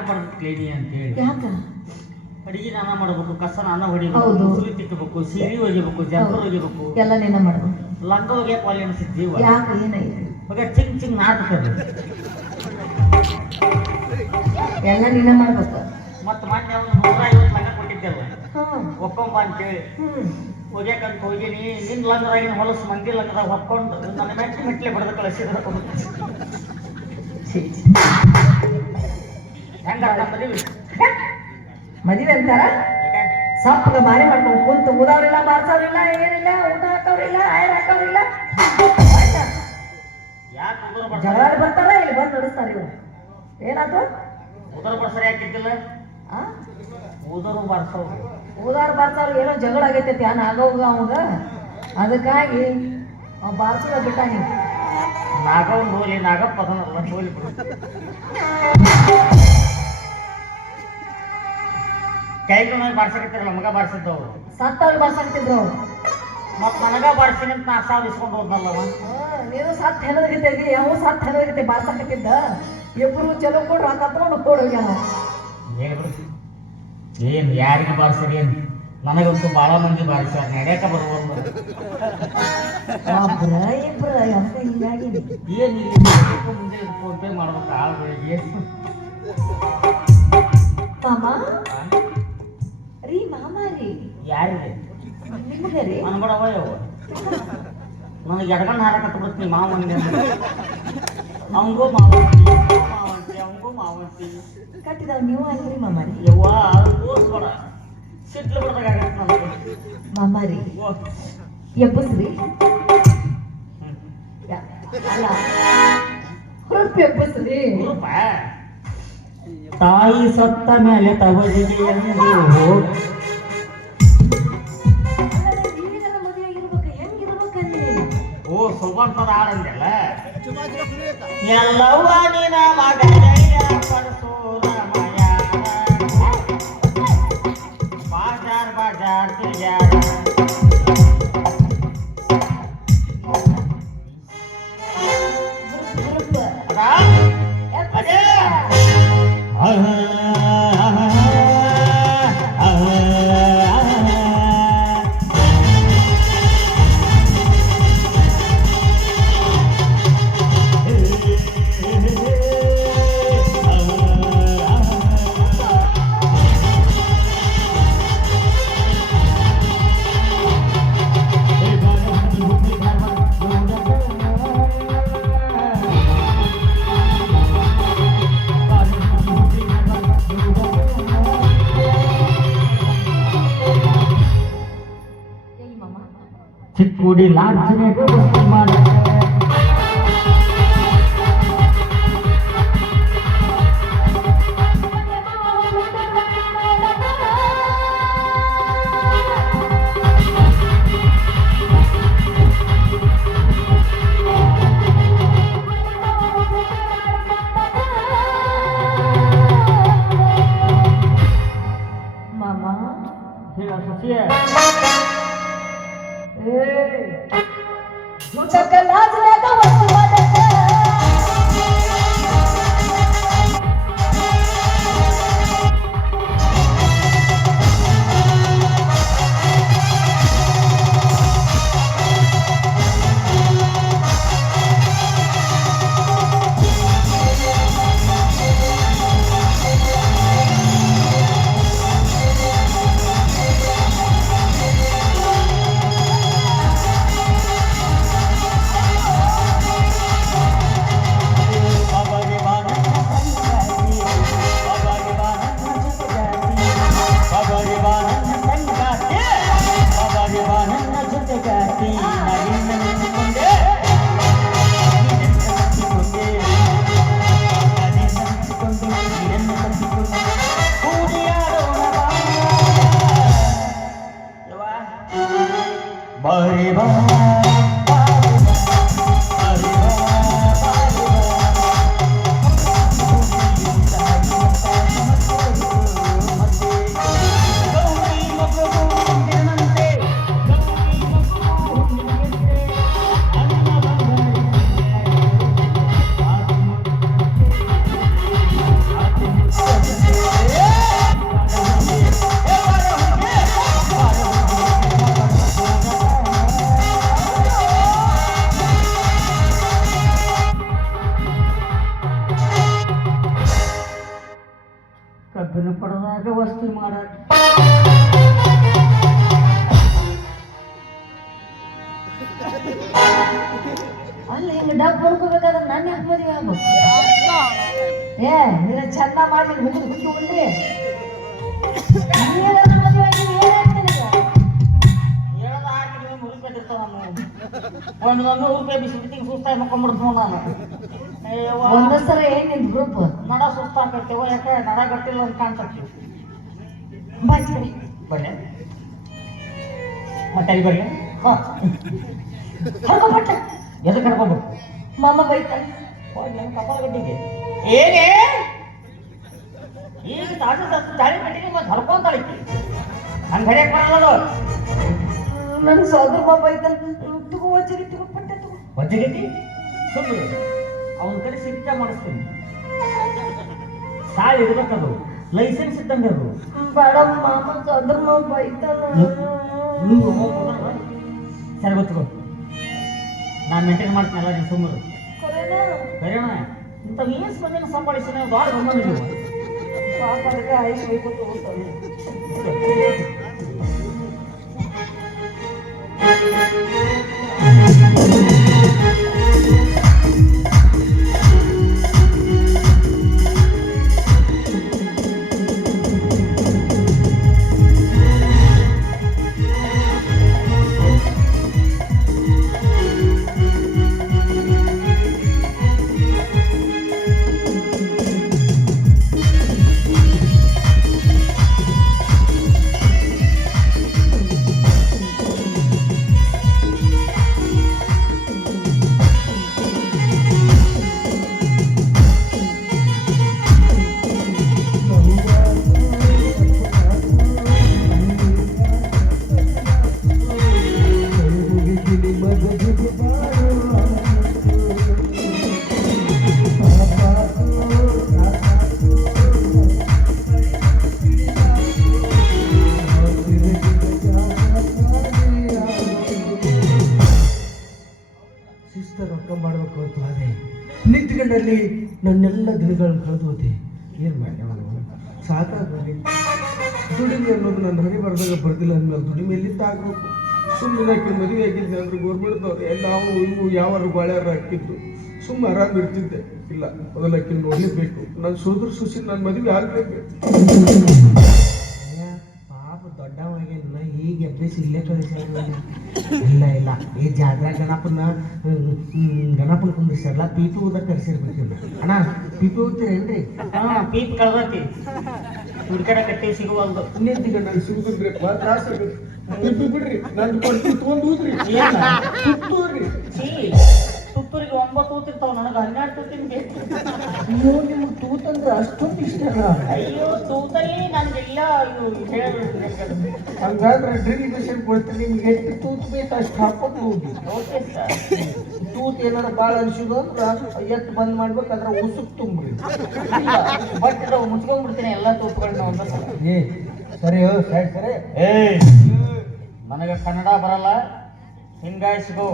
ಯಾಕೆ ಬರ್ಬೇಕ್ಲೇನಿ ಅಂತೇಳಿ. ಯಾಕ? ಅಡಿಗೆ ನಾನ ಮಾಡಬೇಕು, ಕಸ ನಾನ ಹೊಡಿಬೇಕು, ಮುಸುಳಿ ತಿಕ್ಕಬೇಕು, ಸೀರೆ ಒಗಿಬೇಕು, ಜಂಪರ್ ಒಗಿಬೇಕು, ಎಲ್ಲ ನೀನ ಮಾಡ್ಬೇಕು. ಲಂಗ ಒಗ್ಯಾಕ ಒಲೆ ಅನಿಸಿದ್ವಿ. ಯಾಕ ಏನೈತಿ? ಇವಾಗ ಚಿಂಗ್ ಚಿಂಗ್ ನಾಟಕದು ಎಲ್ಲ ನೀನ ಮಾಡ್ಬೇಕು. ಮತ್ತೆ ಮೊನ್ನೆ ಒಂದು 150 ಲಂಗ ಕೊಟ್ಟಿದ್ದೆಲ್ಲ ಒಕ್ಕೊಂಬ ಅಂತೇಳಿ ಒಗ್ಯಾಕಂತ ಹೋಗಿನಿ. ನಿನ್ನ ಲಂಗದಾಗಿನ ಹೊಲಸು ಮಂದಿ ಲಂಗದಾಗ ಹೊಕ್ಕೊಂಡು ನನ್ನ ಮೆಟ್ಲೆ ಬಡ್ದು ಕಳಿಸಿದ್ರ ಹೆಂಗ ಮದುವೆ ಅಂತಾರ ಸಪ್ಪಗ ಮಾರಿ ಮಾಡ್ಕೊಂಡು ಕುಂತು ಊದವ್ರಿಲ್ಲ, ಬಾರ್ಸವ್ರಿಲ್ಲ, ಏನಿಲ್ಲ, ಊಟ ಹಾಕವ್ರಿಲ್ಲ, ಆಯರ್ ಹಾಕವ್ರಿಲ್ಲ. ಜಗಳ ಬರ್ತಾರ, ಇಲ್ಲಿ ಬಂದು ನಡೆಸ್ತಾರ ಇವ್ರು. ಏನಾಯ್ತು? ಉದರ ಬರ್ಸರಿ ಹಾಕಿದ್ದಿಲ್ಲ, ಊದರು ಬಾರ್ಸವ್ರು ಊದಾರ ಬಾರ್ಸವ್ರು ಏನೋ ಜಗಳ ಆಗೈತೈತಿ ನಾಗೋಗ ಅವಾಗ. ಅದಕ್ಕಾಗಿ ಅವ್ ಬಾರ್ಸೋದ ಬಿಟ್ಟ ನೀವು ನಾಗವ್ ನೋಲಿ ನಾಗಪ್ಪ ಅದನ್ನಲ್ಲ ನೋಲಿ ಕೈಗೆ ಬಾರ್ಸಕತ್ತಿರಲ್ಲ, ಮಗ ಬಾರ್ಸಿದ್ದವ್ರು ಸತ್ತವ್ರು ಬಾರ್ಸಾಕ್ತಿದ್ರು ಅವ್ರು. ಮತ್ ನನಗ ಬಾರ್ಸಿನ 4,000 ಇಸ್ಕೊಂಡು ಹೋದ್ನಲ್ಲವ. ನೀನು ಸತ್ ಹೆಣದಗಿದ್ದೀವಿ, ಯಾವ ಸತ್ ಹೆಣದಗಿದ್ದೆ ಬಾರ್ಸಾಕತ್ತಿದ್ದ. ಇಬ್ರು ಚಲೋ ಕೊಡ್ರು ರೊಕ್ಕ ತಗೊಂಡು ಕೊಡೋಗ್ಯಾನ. ಏನ್ ಯಾರಿಗೆ ಬಾರ್ಸರಿ ಏನ್? ನನಗಂತೂ ಬಹಳ ಮಂದಿ ಬಾರಿಸ್ಯಾರ, ನಡೆಯಕ ಬರುವಲ್ಲ. ಇಬ್ರ ಅಂತ ಹಿಂಗಾಗಿ ಏನ್ ಮುಂದೆ ಫೋನ್ ಪೇ ಮಾಡ್ಬೇಕು ಆಳ್ಗಳಿಗೆ. ಮಾಮ ರೀ, ಮಾಮ ರೀ. ಯಾರಿಗೆ? ನಿಮ್ಗೆ ರೀ. ಅನ್ಬೇಡವ ಯವ್ವ, ನನಗೆ ಎಡಗಣ್ಣ ಹಾರಕತ್ತ ಬಿಡ್ತೀನಿ ಮಾವಂತಿ. ಅವಂಗೂ ಮಾವಂತಿ, ಅವಂಗೂ ಮಾವಂತಿ ಕಟ್ಟಿದವ್ ನೀವು ಅಲ್ರಿ ಮಾಮಾರಿ. ಯವ್ವ ಅದು ತೋರಿಸ್ಬೇಡ, ಸಿಟ್ಲು ಬಿಡ್ದಾಗತ್ತ ನನಗೆ. ಮಾಮಾರಿ ಎಬ್ಬಸ್ರಿ. ಅಲ್ಲ ಹುರುಪ್ ಎಬ್ಬಸ್ರಿ. ತಾಯಿ ಸತ್ತ ಮೇಲೆ ತವರಿಗೆ ಎಂದು ಓ ಸುಬಂತದ ಆಡಂದೆಲ್ಲ ಎಲ್ಲವ್ವ ನಿನ ಮಗನೆಯ ಪರಶುರಾಮಯ್ಯ ಬಾಜಾರ್ ಬಾಜಾರ್ ತಿರ್ಗ್ಯಾರ. ಚಿಕ್ಕುಡಿ ಲಾಡ್ಜಿನಾಗ ಬಸ್ತಿ ಮಾಡಕ್ಕೆ ಮಾಮ ಹೇಳ ಸುಚಿಯ ಲಾಜ್ನಾಗ ವಸ್ತು ಮಾಡಕ್ಕ ವ್ಯವಸ್ಥೆ ಮಾಡ. ಅಲ್ಲಿ ಹಿಂಗ ಡಬ್ ಬರ್ಕೋಬೇಕಾದ್ರೆ ನಾನು ಯಾಕೆ ಮದುವೆ ಆಗ್ಬೇಕು? ಏ ನೀನು ಚಂದ ಮಾಡಿ ಹುಡುಗಿ ಹುಡುಗಿ ನೀನು ಮದುವೆ ಆಗಿ ಏನಾಗ್ತಾನೆ? ಹೇಳದ ಹಾಕಿ ನೀವು ಮುಗಿಸ್ಬೇಕಿರ್ತಾವ ಒಂದು ರೂಪಾಯಿ ಬಿಸಿ ಬಿಟ್ಟಿಂಗ್ ಸುಸ್ತಾಗಿ ಮಕ್ಕೊಂಡ್ಬಿಡ್ತು ನಾನು. ಒಂದ ಸಲ ಏನ್ ನಿನ್ ಗ್ರೂಪ್ ನಡ ಸುಸ್ತಾಕತ್ತೇವ, ಯಾಕೆ ನಡ ಗಟ್ಟಿಲ್ಲ ಅಂತ ಕಾಣ್ತತಿ. ಬಾಯ್ ಬರ್ರಿ ಮತ್ತೆ ಅಲ್ಲಿ ಬರ್ರಿ. ಹರ್ಕೊಂಡ್ಬಿಟ್ಟೆ ಎದಕ್ಕೆ ಕರ್ಕೊಂಡ್ಬಿಟ್ಟು ಮಾಮ ಬೈತಾನೆ. ನನ್ನ ಕಪಾಲ ಗಡ್ಡಿಗೆ ಏನೇ ಈಗ ತಾಳಿ ಕಟ್ಟಿಗೆ ಮತ್ತೆ ಹರ್ಕೊಂತಾಳಿಕ್ಕಿ ಹಂಗೆ ಹರಿಯಕ್ಕೆ ಬರಲ್ಲ. ನನ್ ಸೋದರ ಮಾಮ ಬೈತಾನೆ. ತಗೋ ವಜ್ಜಿಗೆ ತಗೋ ಪಟ್ಟೆ ತಗೋ. ವಜ್ಜಗತಿ ಸುಮ್ಮನೆ ಅವನ ಕಡೆ ಸಿಕ್ಕ ಮಾಡಿಸ್ತೀನಿ. ಸಾಲ ಇರ್ಬೇಕದು, ಲೈಸೆನ್ಸ್ ಇದ್ದಂಗೆ ಅದು. ಬೇಡ ಮಾಮ ಸೋದರ ಮಾಮ ಬೈತಾನ. ಸರಿ ಗೊತ್ತು, ನಾನು ಮೇಂಟೈನ್ ಮಾಡ್ತೀನಲ್ಲ ನೀವು ಸುಮ್ಮನೆ ಕರೆಯೋಣ. ಇಂಥವು ಏನು ಸ್ಪಂದನೆ ಸಂಪಾದಿಸಿ ನಾವು ಭಾಳ ಬಂದಿದ್ದೀವಿ. ಪಾಪ ಅದಕ್ಕೆ ಆಯ್ತು ಬೈಕೊಟ್ಟು ಹೋಗ್ತಾನೆ. ರೊಕ್ಕ ಮಾಡ್ಬೇಕು ಅಂತ ಅದೇ ನಿಂತ್ಕೊಂಡಲ್ಲಿ ನನ್ನೆಲ್ಲ ದಿನಗಳನ್ನು ಕಳೆದು ಹೋದೆ. ಏನು ಮಾಡಿ ಸಾಕಾಗಿ ದುಡಿಮೆ ಅನ್ನೋದು ನನ್ನ ಹಣೆ ಬರ್ದಾಗ ಬರ್ದಿಲ್ಲ ಅಂದ್ಮೇಲೆ ದುಡಿಮೆ ಎಲ್ಲಿಂದ ಆಗ್ಬೇಕು? ಸುಮ್ಮನೆ ಮದುವೆ ಆಗಿದ್ದೆ ಅಂದ್ರೆ ಗೌರ್ಮೆಂಟ್ದವ್ರು ನಾವು ಇವು ಯಾವ ಬಾಳ್ಯಾರ ಹಾಕಿದ್ದು ಸುಮ್ಮನೆ ಆರಾಮ್ ಇರ್ತಿದ್ದೆ. ಇಲ್ಲ ಮೊದಲಕ್ಕೆ ನೋಡಲೇಬೇಕು, ನನ್ನ ಸೋದರ ಸುಸಿ ನನ್ನ ಮದುವೆ ಆಗಬೇಕು. ಪಾಪ ದೊಡ್ಡವಾಗಿ ಈಗ ಎಬ್ಬೆಸಿ ಇಲ್ಲೇ ಕಳಿಸ್ಯಾರ. ಇಲ್ಲ ಇಲ್ಲ ಈ ಜಾತ್ರೆ ಗಣಪನ ಕುಂದಿರ್ಸಾರಲ್ಲ ಪೀಪಿ ಊದಾಗ ಕರ್ಸಿರ್ಬೇಕಿಲ್ಲ. ಅಣ್ಣ ಪೀಪಿ ಊದ್ತೀರೇನ್ರಿ? ಪೀಪ್ ಕಳ್ದತಿ ಹುಡ್ಕಡೆ ಕಟ್ಟಿ ಸಿಗುವಲ್ದು. ನಿಂತಿಗೆ ನಾನು ಸಿಗುದಿಲ್ರಿ ತ್ರಾಸ ಪೀಪಿ ಬಿಡ್ರಿ ನಾನು ಕೊಟ್ಟು ತೊಗೊಂಡು ಊದ್ರಿ ತುತ್ತೂರಿ. ತುತ್ತೂರಿಗೆ 9 ತೂತಿರ್ತಾವ, ನನಗೆ 12 ತೂತಿನ ಬೇಕು. ಅಯ್ಯೋ ನಿಮ್ಗೆ ತೂತಂದ್ರೆ ಅಷ್ಟೊಂದು ಇಷ್ಟ ಅಲ್ಲ? ಅಯ್ಯೋ ತೂತಲ್ಲಿ ನನಗೆಲ್ಲ ಹಂಗಾದ್ರೆ ಡ್ರಿಲ್ ಮಿಷನ್ ಕೊಡ್ತೀನಿ, ನಿಮ್ಗೆ ಎಷ್ಟು ತೂತ್ ಬೇಕು ಅಷ್ಟು ಹಾಕೊಂಡು ಹೋಗಿ. Okay sir. ತೂತ್ ಏನಾರ ಭಾಳ ಅನ್ಸಿದು ಅಂದ್ರೆ ಎತ್ತು ಬಂದ್ ಮಾಡ್ಬೇಕು, ಅದ್ರ ಉಸುಕ್ ತುಂಬ್ರಿ. ಬಟ್ ಮುಚ್ಕೊಂಡ್ಬಿಡ್ತೀನಿ ಎಲ್ಲ ತೂತ್ಗಳನ್ನ ಒಂದ ಸಲ. ಏ ಸರಿ ಸರಿ ಸರಿ. ನನಗೆ ಕನ್ನಡ ಬರಲ್ಲ, ಹಿಂಗಾಯಿಸ್ಕೋ.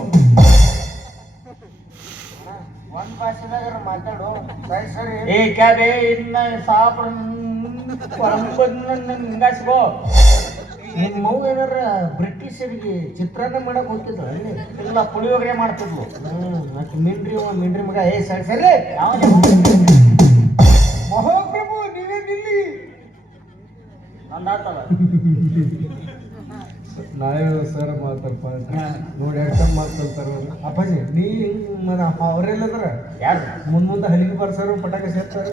ಒಂದ್ ಭಾಷೆದಾಗ ಮಾತಾಡು. ಸರಿ ಸರಿ. ಏ ಕ್ಯಾಬೆ ಇನ್ನ ಸಾಪ್ ಹಿಂಗಾಯಿಸ್ಕೋ. ನಿಮ್ಮ ಮಗು ಏನಾರ ಬ್ರಿಟಿಷರಿಗೆ ಚಿತ್ರಾನ್ನ ಮಾಡಕ್ ಹೋಗ್ತಿದ್ರು ಅಲ್ಲಿ? ಇಲ್ಲ ಪುಳಿಯೋಗರೆ ಮಾಡ್ತಿದ್ಲು. ಮತ್ತೆ ಮಿಂಡ್ರಿ ಮಗ. ಏ ಸರಿ ಸರಿ. ಮಹಾಪ್ರಭು ನೀವೇ ನಿಲ್ಲಿ. ನಂದಾತಲ್ಲ ನಾಳೆ ಸರ್ ಮಾತಾಡ್ಪ ನೋಡಿ ಎಷ್ಟ ಮಾತಾಡ್ತಾರ ಅಪ್ಪಾಜಿ. ನೀ ಅವರೆಲ್ಲದ್ರ ಯಾರು ಮುಂದೆ ಹಲಿಗೆ ಬರ್ಸಾರ ಪಟಾಕ ಸೇರ್ತಾರ.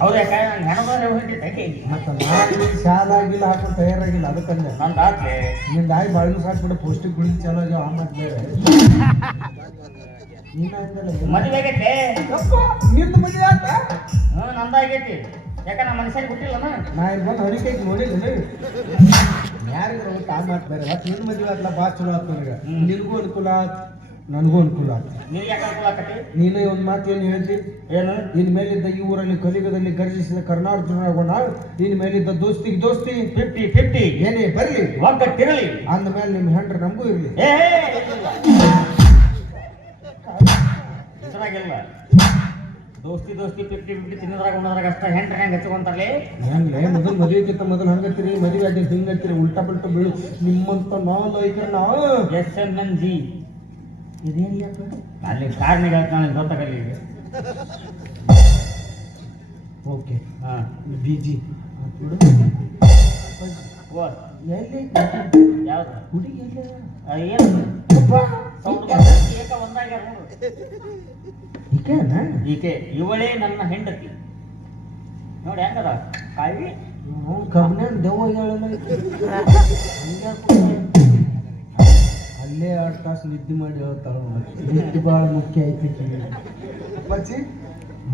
ಹೌದು, ಯಾಕೆ ಹೆಣಬಾರ ಹೊಂಟಿದ್ದೆ ಮತ್ತೆ ನಾನು ಶಾಲಾಗಿಲ್ಲ ಹಾಕೊಂಡು ತಯಾರಾಗಿಲ್ಲ ಅದಕ್ಕಂದೆ. ನಂದಾತ್ಲೆ ನಿಂದ ಆಯ್ ಬಾಳಿನ ಸಾಕ್ಬಿಟ್ಟು ಪೌಷ್ಟಿಕ ಗುಳಿ ಚಾಲೋ ಆಗ್ಯಾವ. ಆ ಮತ್ತೆ ಮದುವೆ ಆಗೈತೆ. ನಿಂದ ಮದುವೆ ಆತ? ನಂದಾಗೈತಿ. ಯಾಕೆ ನಮ್ಮ ಮನುಷ್ಯರಿಗೆ ಗೊತ್ತಿಲ್ಲನ? ನಾ ಇಲ್ಲಿ ಬಂದು ಹೊಲಿಕೆ ನೋಡಿಲ್ಲ ಯಾರಿಗಾರ ಆ ಮಾತು ಬೇರೆ. ಮತ್ತೆ ನಿನ್ನ ಮದುವೆ ಆತ್ಲ ಭಾಳ ಚಲೋ ಆಯ್ತು ನನಗೆ. ನಿನಗೂ ಅನುಕೂಲ ಆಯ್ತು, ನನಗೂ ಅನುಕೂಲ ಆಯ್ತು. ನೀವು ಯಾಕೆ ಅನುಕೂಲ ಆಕತಿ? ನೀನೇ ಒಂದು ಮಾತು ಏನು ಹೇಳ್ತಿ? ಏನು? ಇನ್ ಮೇಲಿದ್ದ ಈ ಊರಲ್ಲಿ ಕಲಿಗದಲ್ಲಿ ಗರ್ಜಿಸಿದ ಕರ್ನಾಟಕಗೋಣ ಇನ್ ಮೇಲಿದ್ದ ದೋಸ್ತಿಗೆ ದೋಸ್ತಿ 50-50 ಏನೇ ಬರ್ಲಿ ಒಗ್ಗಟ್ಟಿರಲಿ. ಅಂದ ಮೇಲೆ ನಿಮ್ಮ ಹೆಂಡ್ರ ನಮಗೂ ಇರ್ಲಿ. ಇದ್ರಾಗಿಲ್ಲ ದೋಸ್ತಿ 50-50 ತಿನ್ನೋದ್ರಾಗ ಉಣ್ಣೋದ್ರಾಗ ಅಷ್ಟ ಹೆಂಡ್ರ ಹೆಂಗ್ ಹಚ್ಕೊಂತಾರಲಿ ಹೆಂಗ್ಲೆ ಮೊದಲು ಮದುವೆಗಿಂತ ಮೊದಲು ಹಂಗತ್ತೀರಿ, ಮದುವೆ ಆಗಿ ಹಿಂಗತ್ತೀರಿ, ಉಲ್ಟಾ ಪಲ್ಟ ಬೀಳು ನಿಮ್ಮಂತ ನಾಲೈಕರನ್ನ. SMNG ಇದೇನ್ ಯಾಕ ಅಲ್ಲಿ ಕಾರ್ನಿಗೆ ಹೇಳ್ತಾನೆ ಗೊತ್ತಾಗಲ್ಲ ಈಗ. ಓಕೆ ಹಾ ಬಿಜಿ ಓ ಎಲ್ಲಿ ಯಾವ್ದು ಹುಡುಗಿ ಎಲ್ಲಿ ಏನು ಸೌಂಡ್ ಏಕ ಒಂದಾಗ್ಯಾರ ನೋಡು. ಈಕೆನಾ? ಈಕೆ ಇವಳೇ ನನ್ನ ಹೆಂಡತಿ ನೋಡಿ ಹೆಂಗದ ಕಾಯಿ ಕಬ್ನ ದೆವ್ವ ಅಲ್ಲೇ 2 ತಾಸು ನಿದ್ದೆ ಮಾಡಿ ಹೇಳ್ತಾಳ. ನಿದ್ದೆ ಭಾಳ ಮುಖ್ಯ ಐತಿ ಅಪ್ಪಾಜಿ.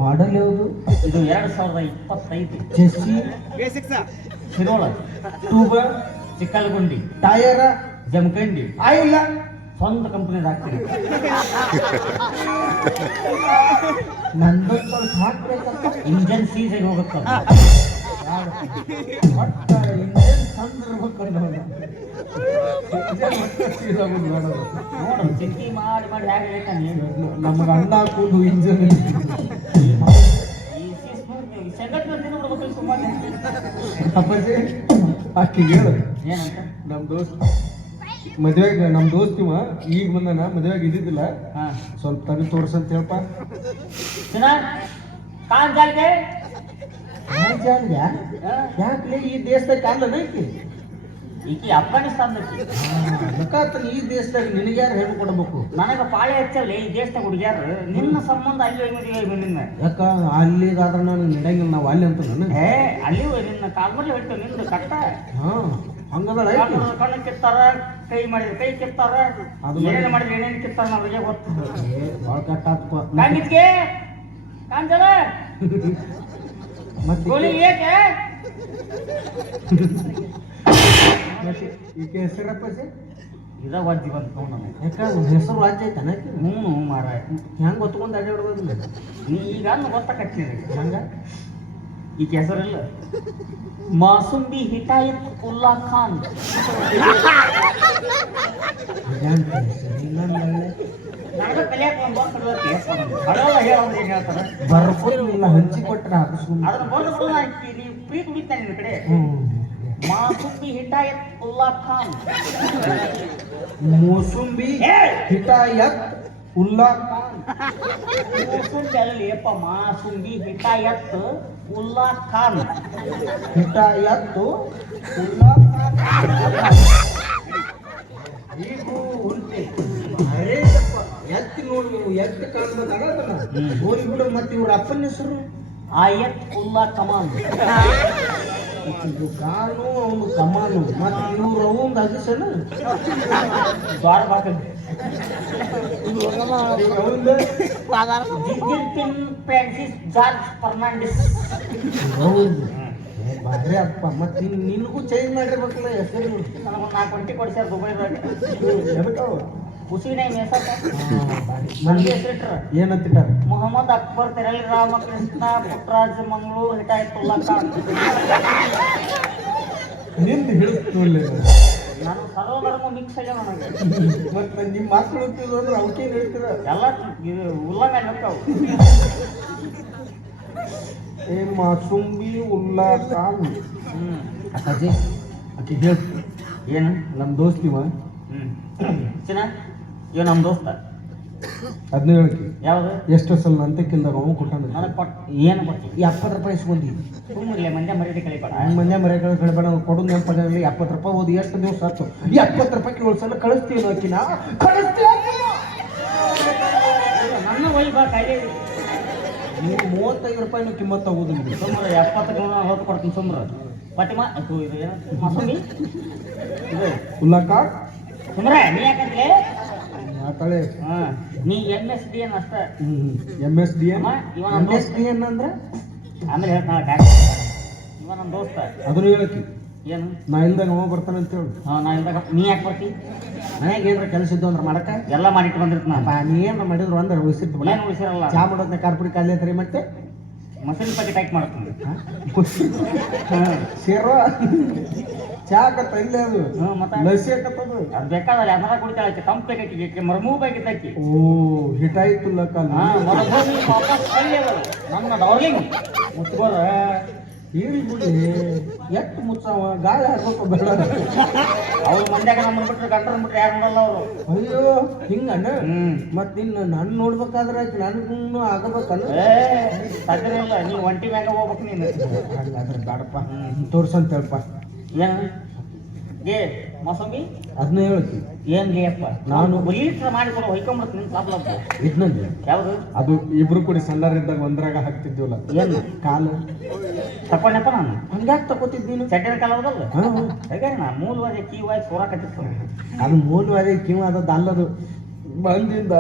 ಮಾಡಲ್ ಯಾವುದು? ಇದು 2025 ಚೆಸ್ಸಿ, ಶಿರೋಳ, ಟೂಬ, ಚಿಕ್ಕಲಗುಂಡಿ, ಟಯರ, ಜಮಖಂಡಿ ಆಯಿಲ್ಲ ಸ್ವಂತ ಕಂಪನಿ ಹಾಕ್ತೀನಿ. ನಂದೊಂದು ಸ್ವಲ್ಪ ಹಾಕ್ಬೇಕಂತ ಇಂಜನ್ ಸೀಸೆಗೆ ಹೋಗುತ್ತ ಇಂಜನ್ ಸಂದರ್ಭ ನೋಡು ಚಿಂತೆ ಮಾಡಿ ಹೇಗೆ ಬೇಕಾನೆ ನಮ್ಗೆ ಅನ್ನ ಹಾಕೊಂಡು ಇಂಜನ್ ಈ ಸಂಗತಿ ತಿನ್ಬಿಡ್ಬೇಕು ಸುಮ್ಮನೆ. ಅಪ್ಪಾಜಿ ಆಕಿ ಹೇಳು ಏನಂತ ನಮ್ಮ ದೋಸ್ತ್ ಮದ್ವೆಗೆ ನಮ್ಮ ದೋಸ್ತಿವ ಈಗ ಬಂದನ ಮದ್ವೆಗೆ ಇದ್ದಿದ್ದಿಲ್ಲ, ಹಾ ಸ್ವಲ್ಪ ತೆಗೆದು ತೋರ್ಸಂತ ಹೇಳಪ್ಪ. ಕಾನ್ ಜಾಲ್ಗೆ ಯಾಕಲೇ ಈ ದೇಶದಾಗ ಕಾಲ ಐತಿ ಈಕಿ ಅಫ್ಘಾನಿಸ್ತಾನದ ಈ ದೇಶದಾಗ ನಿನಗೆ ಯಾರು ಹೆಣ್ಣು ಕೊಡಬೇಕು? ನನಗ ಪಾಳೆ ಹಚ್ಚಲ್ಲ ಈ ದೇಶದಾಗ ಹುಡುಗ್ಯಾರ ನಿನ್ನ ಸಂಬಂಧ ಅಲ್ಲಿ ಹೋಗಿ ನಿನ್ನ ಯಾಕ ಅಲ್ಲಿಗಾದ್ರೆ ನಾನು ನಡೆಯಂಗಿಲ್ಲ, ನಾವು ಅಲ್ಲಿ ಅಂತ ನಾನು ಅಲ್ಲಿ ನಿನ್ನ ಕಾಲ್ಮಲ್ಲಿ ಹೇಳ್ತೇವೆ ನಿಂದು ಕಟ್ಟ. ಹಾ ಹಂಗದ ಕಣ್ಣು ಕಿತ್ತಾರ, ಕೈ ಮಾಡಿದ್ರೆ ಕೈ ಕಿತ್ತಾರ, ಏನೇನು ಮಾಡಿದ್ರೆ ಏನೇನು ಕಿತ್ತಾರ ಅವ್ರಿಗೆ ಗೊತ್ತು. ಭಾಳ ಕಟ್ಟ ಕಾಂಗಿದ್ಗೆ ಕಾಂಜಲ ಮತ್ತೆ ಗೋಲಿ ಏಕೆ ಈಕೆ ಹೆಸರಪ್ಪಾಜಿ ಇದ ವಜ್ಜಿ ಬಂತು ನನಗೆ. ಯಾಕ ಹೆಸರು ರಾಜ್ಯ ಐತನ? ಮಾರಾಯ ಹೆಂಗ್ ಗೊತ್ಕೊಂಡು ಅಡ್ಡಾಡ್ಬೋದಿಲ್ಲ ನೀ ಈಗ ಗೊತ್ತಾಕತ್ತಿ ಹಂಗ. ಈಕೆ ಹೆಸರಿಲ್ಲ ಮಾಸುಂಬಿ ಹಿಟಾಯತ್ ಉಲ್ಲಾ ಖಾನ್. ನನಗೆ ಕಲಿಯಾಕ ಬರ್ಕೊಟ್ಟಿಲ್ಲ ಹಂಚಿ ಕೊಟ್ರೆ ಹಾಕಿಸ್ಕೊಂಡು ಅದನ್ನ ಬರ್ದು ನೀವು ಪ್ರೀತಿ ಬಿಡ್ತಾನೆ ನಿನ್ನ ಕಡೆ. ಮಾಸುಂಬಿ ಹಿಟಾಯತ್ ಉಲ್ಲಾ ಖಾನ್. ಮೋಸುಂಬಿ ಹಿಟಾಯತ್ ಉಲ್ಲಾ ಖಾನ್. ಮೂಸುಂಬಿ ಅಲ್ಲಿ ಅಪ್ಪ ಮಾಸುಂಬಿ ಹಿಟಾಯತ್ ಉಲ್ಲಾ ಖಾನ್. ಹಿಟಾಯತ್ ಉಲ್ಲಾ ಖಾನ್. ಈಗ ಉಂಟೆ ಎತ್ತಿ ನೋಡಿ ನೀವು ಎತ್ತಿ ಕಾಣ್ಬೇಕಾಗತ್ತಲ್ಲ ಹೋಗ್ಬಿಡು. ಮತ್ತೆ ಇವ್ರ ಅಪ್ಪನ ಹೆಸರು ಆಯತ್ ಉಲ್ಲಾ ಕಮಾನ್. ಕಾನು ಅವನು ಕಮಾನು ಮತ್ತೆ ಇವ್ರು ಅವಂದು ಅಗಸನ ದ್ವಾರ ಬಾಕಂತೆ ಜಿರ್ಗಿನ್ ಫ್ರಾನ್ಸಿಸ್ ಜಾರ್ಜ್ ಫರ್ನಾಂಡಿಸ್. ಹೌದು ಬಾರಿ ಅಪ್ಪ. ಮತ್ತೆ ನಿನಗೂ ಚೇಂಜ್ ಮಾಡಿರ್ಬೇಕಲ್ಲ ಹೆಸರು. ನನಗೊಂದು 4 ಗಂಟೆ ಕೊಡಿಸ್ಯಾರ ದುಬೈದಾಗ. ಹುಸೇನ್ ಹೆಸರು ನನಗೆ ಹೆಸರಿಟ್ರ ಏನಂತಿಟ್ಟಾರ? ಮೊಹಮ್ಮದ್ ಅಕ್ಬರ್ ತೆರಳಿ ರಾಮಕೃಷ್ಣ ಪುಟ್ಟರಾಜ್ ಮಂಗಳೂರು ಹಿಟಾಯತುಲ್ಲಾ ಖಾನ್. ನಿಂದು ಹಿಡಿಸ್ತು ನಾನು ಸರ್ವಧರ್ಮ ಮಿಕ್ಸ್ ಆಗ್ಯಾವ ನನಗೆ. ಮತ್ತೆ ನಿಮ್ಮ ಮಕ್ಕಳು ಅಂದ್ರೆ ಅವಕ್ಕೆ ಹೇಳ್ತೀರ ಎಲ್ಲ ಇದು ಉಲ್ಲಂಘನೆ ಹೋಗ್ತಾವು. ಏನು ಮಾಸುಂಬಿ ಉಲ್ಲಾ ಖಾನ್. ಅಪ್ಪಾಜಿ ಆಕೆ ಹೇಳು ಏನು ನಮ್ಮ ದೋಸ್ತಿವ ಚಿನ್ನ ಇವ ನಮ್ಮ ದೋಸ್ತ. ಅದನ್ನ ಹೇಳಕ್ಕೆ ಯಾವುದು ಎಷ್ಟು ಸಲ ಅಂತ ಕಿಲ್ದಾಗ ಅವನು ಕೊಟ್ಟಾನ. ನನಗೆ ಏನು ಕೊಡ್ತೀವಿ? 70 ರೂಪಾಯಿ ಇಸ್ಕೊಂಡಿ. ಸುಮ್ಮನೆ ಮಂಡ್ಯ ಮರ್ಯಾದೆ ಕಳಿಬೇಡ. ಮಂಡ್ಯ ಮರ್ಯಾದೆ ಕಳಿಬೇಡ. ಕೊಡೋದು ನೆನಪಾಗಲಿ. 70 ರೂಪಾಯಿ ಓದಿ ಎಷ್ಟು ದಿವಸ ಆಯ್ತು? 70 ರೂಪಾಯಿ ಒಂದ್ಸಲ ಕಳಿಸ್ತೀವಿ ಆಕಿನ ಕಳಿಸ್ತೀವಿ. ನನ್ನ ವೈ ಬಾ ಕಾಯ್ದೆ ನೀವು 35 ರೂಪಾಯಿನೂ ಕಿಮ್ಮತ್ತು ಆಗೋದಿಲ್ಲ. ಸುಮ್ಮನೆ 70 ಹೊತ್ತು ಕೊಡ್ತೀನಿ ಸುಮ್ಮನೆ. ಫಾತಿಮಾ ಇದು ಏನು ಮಾಸುಂಬಿ ಇದು ಉಲ್ಲಾ ಖಾನ್ ಸುಮ್ರೆ ನೀ ಯಾಕಂದ್ರೆ ಮಾತಾಳೆ. ನೀ MSD ಏನ್ ಅಷ್ಟ MSDN. ಇವ ನಮ್ಮ ದೋಸ್ತ. MSDN ಅಂದ್ರೆ ಆಮೇಲೆ ಹೇಳ್ತಾನ ಇವ ನಮ್ಮ ದೋಸ್ತ. ಅದನ್ನು ಹೇಳಕ್ಕೆ ಏನು ನಾ ಇಲ್ದಾಗ ಅವ ಬರ್ತಾನೆ ಅಂತ ಹೇಳಿ. ನಾ ಇಲ್ದಾಗ ನೀ ಯಾಕೆ ಬರ್ತಿ? ಮನ್ಯಾಗ ಏನ್ರ ಕೆಲಸ ಇದ್ದು ಅಂದ್ರೆ ಮಾಡಕ್ಕೆ ಎಲ್ಲ ಮಾಡಿಟ್ಟು ಬಂದಿರ್ತ ನಾನು. ನೀ ಏನ್ರ ಮಾಡಿದ್ರು ಅಂದ್ರೆ ಉಳಿಸಿರ್ತು. ಏನು ಉಳಿಸಿರಲ್ಲ. ಚಾ ಮಾಡೋದನ್ನ ಕಾರ್ಪುಡಿ ಕಾಲಿ ಅಂತಾರೆ ಮತ್ತೆ ಮಸೀನ್ ಪ್ಯಾಕೆಟ್ ಹಾಕಿ ಮಾಡ್ತೀನಿ. ಸೇರೋ ಚಾ ಆಕತ್ತ ಇಲ್ಲೇ ಅದು ಮತ್ತೆ ಲಸಿ ಆಕತ್ತದು ಅದು ಬೇಕಾದ್ರೆ ಅದನ್ನ ಕುಡಿತಾಳೆ ಕಂಪ್ಲೇಟ್ ಮರಮೂಬೇಕಾಗಿತ್ತೈತಿ ಓ ಹಿಟಾಯ್ತಲ್ಲ ಕಾಲ ಮರಭೂಮಿ ವಾಪಸ್ ಕಳ್ಳಿಯವರು ನಮ್ಮ ಡಾರ್ಲಿಂಗ್ ಮುಚ್ಕೋರ ಹೇಳಿ ಬಿಡಿ ಎಷ್ಟು ಮುಚ್ಚಾವ ಗಾಳಿ ಹಾಡ್ಬೇಕು ಬೇಡ ಅವ್ರು ಮಂದ್ಯಾಗ ನಮ್ಮ ಬಿಟ್ರೆ ಗಂಟರ ಬಿಟ್ರೆ ಯಾರು ನೋಡಲ್ಲ ಅವರು ಅಯ್ಯೋ ಹಿಂಗಣ್ಣ ಮತ್ ನಿನ್ನ ನಾನು ನೋಡ್ಬೇಕಾದ್ರೆ ನನಗೂ ಆಗಬೇಕಲ್ಲ ಸಾಧ್ಯ ಇಲ್ಲ ನೀವು ಒಂಟಿ ಮ್ಯಾಗ ಹೋಗ್ಬೇಕು ನೀನು ಹಂಗಾದ್ರೆ ಬೇಡಪ್ಪ ತೋರ್ಸಂತ ಹೇಳಪ್ಪ ಏನು ಏ ಮೋಸಂಬಿ ಅದನ್ನ ಹೇಳ್ತೀನಿ ಏನ್ಲಿ ಅಪ್ಪ ನಾನು ಲೀಟ್ರ್ ಮಾಡಿಕೊಡು ಹೊಯ್ಕೊಂಬಿಡ್ತೀನಿ ನಿನ್ ಪ್ರಾಬ್ಲಮ್ ಇದ್ನಲ್ಲಿ ಯಾವುದು ಅದು ಇಬ್ರು ಕೂಡಿ ಸಣ್ಣರಿದ್ದಾಗ ಒಂದ್ರಾಗ ಹಾಕ್ತಿದ್ವಲ್ಲ ಏನು ಕಾಲು ತಕೊಂಡಪ್ಪ ನಾನು ಹಂಗ್ಯಾಕೆ ತಗೋತಿದ್ ನೀನು ಸೆಕೆಂಡ್ ಕಾಲ ಹೋದಲ್ಲ ಹೇಗೆ ನಾ ಮೂಲವಾದ ಕೀವಾಗಿ ಸೋರಾಕತ್ತಿತ್ತು ಅದು ಮೂಲವಾದ ಕಿವ ಅದದ್ದು ಅಲ್ಲದು ಬಂದಿಂದ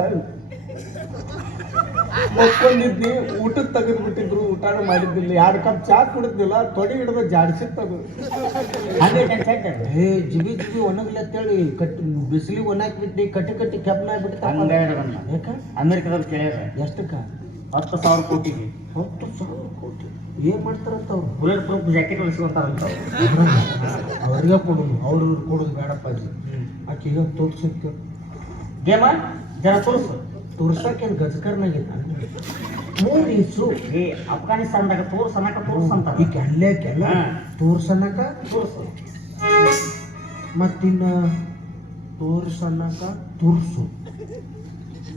ಒಪ್ಕೊಂಡಿದ್ನಿ ಊಟದ ತೆಗೆದು ಬಿಟ್ಟಿದ್ರು ಊಟನ ಮಾಡಿದ್ದಿಲ್ಲ 2 ಕಪ್ ಚಾ ಕುಡಿದ್ದಿಲ್ಲ ತೊಡಿ ಹಿಡಿದು ಜಾಡ್ಸಿತ್ತದು ಹಾಗೆ ಸೆಟ್ ಏ ಜಿಬಿ ಜಿಬಿ ಒಣಗ್ಲಿ ಅಂತೇಳಿ ಕಟ್ಟಿ ಬಿಸಿಲಿಗೆ ಒಣಾಕ್ ಬಿಟ್ಟು ಕಟ್ಟಿ ಕಟ್ಟಿ ಕೆಬ್ಬನ ಆಗ್ಬಿಟ್ಟು ಹಂಗೆ ಯಾಕ ಅಮೆರಿಕದಲ್ಲಿ ಕೇಳಿದ್ರೆ ಎಷ್ಟಕ್ಕ 10,000 ಕೋಟಿಗೆ 10,000 ಕೋಟಿ ಏನ್ ಮಾಡ್ತಾರಂತ ಅವ್ರು ಬುಲೆಟ್ ಪ್ರೂಫ್ ಜಾಕೆಟ್ ಉಳಿಸ್ಕೊಂತಾರಂತ ಅವ್ರಿಗೆ ಕೊಡೋದು ಅವ್ರವ್ರು ಕೊಡೋದು ಬೇಡಪ್ಪ ಅಜ್ಜಿ ಆಕೆಗ ತೋರ್ಸಕ್ಕೆ ಗೇಮ ಜರ ತೋರ್ಸಕ್ಕೇನು ಗಜಕರ್ನಾಗಿತ್ತ ಮೂರೀಸು ಈ ಅಫ್ಘಾನಿಸ್ತಾನದಾಗ ತೋರ್ಸನಕ ಅಂತಾರ ಈಗ ಅಲ್ಲೇಕೆಲ್ಲ ತೋರ್ಸನಕ ತೋರ್ಸು ಮತ್ತಿನ್ನ ತೋರ್ಸನಕ ತುರ್ಸು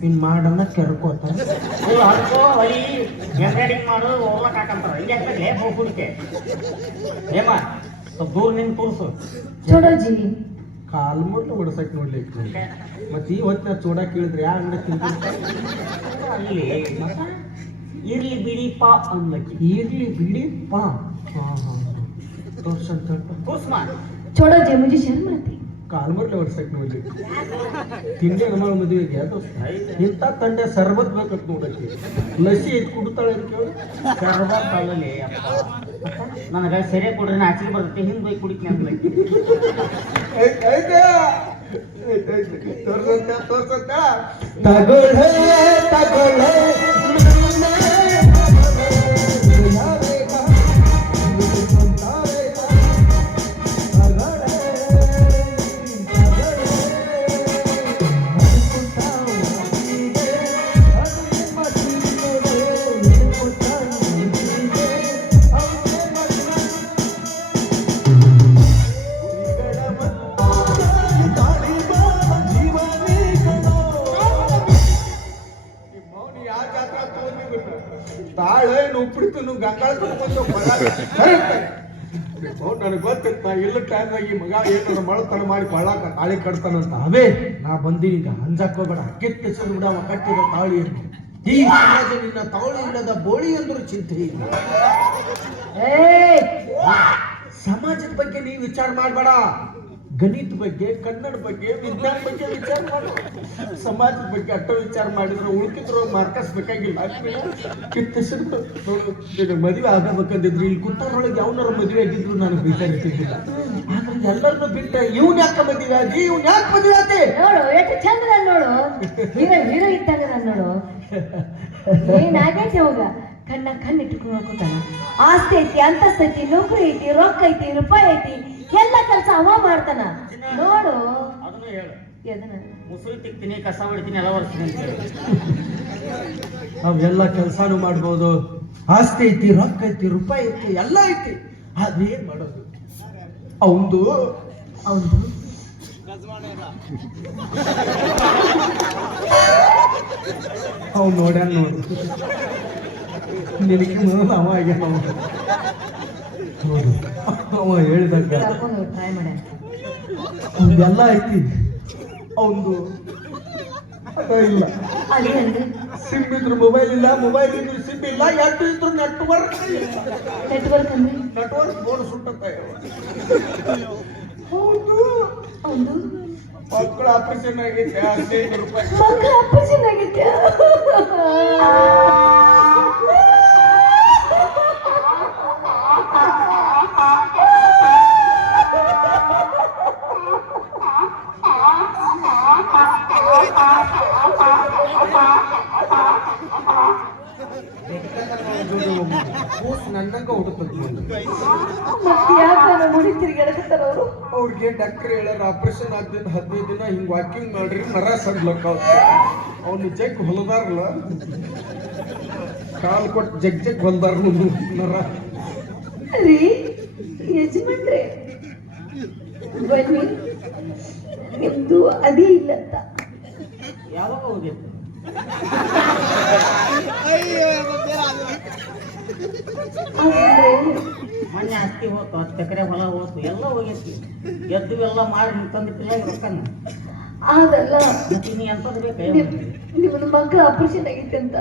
ಇನ್ ಮಾಡನ್ನ ಕೆರ್ಕೋತಾರ ಹಡ್ಕೋ ಹೊಲಿ ಎಂಬ್ರಾಯ್ಡಿಂಗ್ ಮಾಡು ಓರ್ಲಕ್ ಹಾಕಂತಾರ ಹಿಂಗೆ ಆಗ್ತದೆ ಹುಡುಕೆ ಏಮ ಸ್ವಲ್ಪ ದೂರ ನಿಂಗೆ ತೋರ್ಸು छोड़ो जी ಕಾಲ್ ಮೊದಲು ಹೊಡ್ಸಕ್ ನೋಡ್ಲಿಕ್ಕೆ ಮತ್ತೆ ಈ ಹೊತ್ತಿನ ಚೂಡ ಕೇಳಿದ್ರೆ ಯಾ ಅಂಗಡಿ ತಿಂತಾರೆ ಅಲ್ಲಿ ಇರ್ಲಿ ಬಿಡಿಪ ಅನ್ಲಕ್ಕಿ ಇರ್ಲಿ ಬಿಡಿ ಪಾ ಹಾ ಹಾ ತೋರ್ಸಂತ ತೋರ್ಸ್ಮಾ छोड़ो जी मुझे शर्म आती ಕಾಲ್ ಮೊದಲು ಹೊಡ್ಸಕ್ ನೋಡ್ಲಿಕ್ಕೆ ತಿಂಡಿ ನಮ್ಮ ಮದುವೆಗೆ ಅದು ಇಂಥ ತಂಡೆ ಸರ್ಬತ್ ಬೇಕಂತ ನೋಡಕ್ಕೆ ಲಸಿ ಎದ್ದು ಕುಡ್ತಾಳೆ ಅಂತ ಕೇಳಿ ಸರ್ಬತ್ ಅಲ್ಲಲ್ಲಿ ಅಪ್ಪ ನನಗೆ ಸೆರೆ ಕೊಡ್ರಿ ನಾಚಿಕೆ ಬರ್ತೈತಿ ಹಿಂದೆ ಹೋಗಿ ಕುಡಿತೀನಿ ಅನ್ಲಕ್ಕಿ ತೋರ್ಸಂತ ತಗೊಳ್ಳೆ ತಗೊಳ್ಳೆ ತಾಳೆ ಉಪ್ಪಿಡ್ತು ಗಂಗಾಳ ನನಗೆ ಗೊತ್ತಿತ್ತ ಇಲ್ಲ ಟೈಮ್ದಾಗ ಈ ಮಗ ಏನಾರ ಮಳತನ ಮಾಡಿ ಬಾಳಾಕ ತಾಳಿ ಕಟ್ತಾನಂತ ಅವೇ ನಾ ಬಂದೀನಿ ಈಗ ಅಂಜಾಕ್ ಹೋಗ್ಬೇಡ ಕೆಟ್ಟ ಹೆಸರು ಬಿಡವ ಕಟ್ಟಿದ ತಾಳಿಯನ್ನು ಈ ಸಮಾಜ ನಿನ್ನ ತಾಳಿ ಇಲ್ಲದ ಬೋಳಿ ಎಂದ್ರು ಚಿಂತೆ ಇಲ್ಲ ಸಮಾಜದ ಬಗ್ಗೆ ನೀ ವಿಚಾರ ಮಾಡಬೇಡ ಗಣಿತ ಬಗ್ಗೆ ಕನ್ನಡ ಬಗ್ಗೆ ವಿಜ್ಞಾನ ಬಗ್ಗೆ ವಿಚಾರ ಮಾಡ ಸಮಾಜದ ಬಗ್ಗೆ ಅಟ್ಟ ವಿಚಾರ ಮಾಡಿದ್ರೆ ಉಳ್ಕಿದ್ರು ಮಾರ್ಕಸ್ ಬೇಕಾಗಿಲ್ಲ ನೋಡು ಮದುವೆ ಆಗಬೇಕಂದಿದ್ರು ಇಲ್ಲಿ ಕುತ್ತಾರೊಳಗೆ ಯಾವನಾರ ಮದುವೆ ಆಗಿದ್ರು ನಾನು ವಿಚಾರಿಸಿದ್ದಿಲ್ಲ ಆದ್ರೆ ಎಲ್ಲರನ್ನು ಬಿಟ್ಟ ಇವ್ನ ಯಾಕೆ ಮದುವೆ ಆಗಿ ಇವ್ನ ಯಾಕೆ ಮದುವೆ ಆದೆ ನೋಡು ಎಷ್ಟು ಚಂದ ನೋಡು ಹೀರೋ ಹೀರೋ ಇದ್ದಾಗ ನೋಡು ಏನಾಗೈತಿ ಅವಾಗ ಕಣ್ಣಿಟ್ಕೊಂಡು ನೋಡ್ಕೊತಾನ ಆಸ್ತಿ ಐತಿ ಅಂತಸ್ತೈತಿ ನೌಕರಿ ಐತಿ ರೊಕ್ಕ ಐತಿ ರೂಪಾಯಿ ಐತಿ ಎಲ್ಲ ಕೆಲಸ ಅವ ಮಾಡ್ತಾನ ನೋಡು ಅದನ್ನು ಹೇಳು ಎದನ ಮುಸುರಿ ತಿಕ್ತೀನಿ ಕಸ ಹೊಡಿತೀನಿ ಎಲ್ಲ ವರ್ಷ ನಾವೆಲ್ಲ ಕೆಲಸಾನು ಮಾಡ್ಬೋದು ಆಸ್ತಿ ಐತಿ ರೊಕ್ಕ ಐತಿ ರೂಪಾಯಿ ಐತಿ ಎಲ್ಲ ಐತಿ ಆದ್ರೆ ಏನ್ ಮಾಡೋದು ಅವಂದು ಅವ್ನು ನೋಡ್ಯಾನ ನೋಡು ನಿನಗೆ ಮೊದಲು ಅವ ಆಗ್ಯಾನ ನೋಡು ಅವ ಹೇಳಿದಾಗ ಕರ್ಕೊಂಡು ಟ್ರೈ ಮಾಡ್ಯಾನ ಅವಂದೆಲ್ಲ ಐತಿ ಅವಂದು ಇಲ್ಲ ಅದೇನ್ರಿ ಸಿಮ್ ಇದ್ರು ಮೊಬೈಲ್ ಇಲ್ಲ ಮೊಬೈಲ್ ಇದ್ರು ಸಿಮ್ ಇಲ್ಲ ಎರಡು ಇದ್ರು ನೆಟ್ವರ್ಕ್ ನೆಟ್ವರ್ಕ್ ಅಂದ್ರೆ ನೆಟ್ವರ್ಕ್ ಬೋರ್ಡ್ ಸುಟ್ಟತ್ತ ಹೌದು ಒಂದು ಮಕ್ಕಳ ಆಪರೇಷನ್ ಆಗೈತೆ 15 ರೂಪಾಯಿ ಮಕ್ಕಳ ಆಪರೇಷನ್ ಆಗೈತೆ ಕೂಸ್ ನನ್ನಂಗ ಹುಡುಕ್ತದೆ ಮತ್ತೆ ಯಾಕೆ ಮುಡಿ ತಿರುಗಾಡಕತ್ತಾರ ಅವರು ಅವ್ರಿಗೆ ಡಾಕ್ಟರ್ ಹೇಳ್ಯಾರ ಆಪರೇಷನ್ ಆಗ್ತಿದ್ದ 15 ದಿನ ಹಿಂಗ್ ವಾಕಿಂಗ್ ಮಾಡ್ರಿ ನರ ಸಡ್ಲಕ್ಕ ಅವ್ನು ಜಗ್ ಹೊಲದಾರಲ್ಲ ಕಾಲ್ ಕೊಟ್ಟು ಜಗ್ ಹೊಲ್ದಾರ ನರ. ರೀ ಯಜಮಾನ್ರೆ ಬನ್ನಿ, ನಿಮ್ದು ಅದೇ ಇಲ್ಲಂತ. ಯಾವಾಗ ಹೋಗಿತ್ತು? ಮೊನ್ನೆ ಅಸ್ತಿ ಹೋತು, 10 ಎಕರೆ ಹೊಲ ಹೋತು, ಎಲ್ಲ ಹೋಗೈತಿ. ಎದ್ದು ಎಲ್ಲ ಮಾಡಿ ತಂದಿಟ್ಟಿಲ್ಲ ರೊಕ್ಕನ. ಅದಲ್ಲ, ನೀ ಎಂತದ್ ಬೇಕು? ನಿಮ್ಮನ್ನ ಮಕ್ಕಳ ಆಪರೇಷನ್ ಆಗೈತೆ ಅಂತ.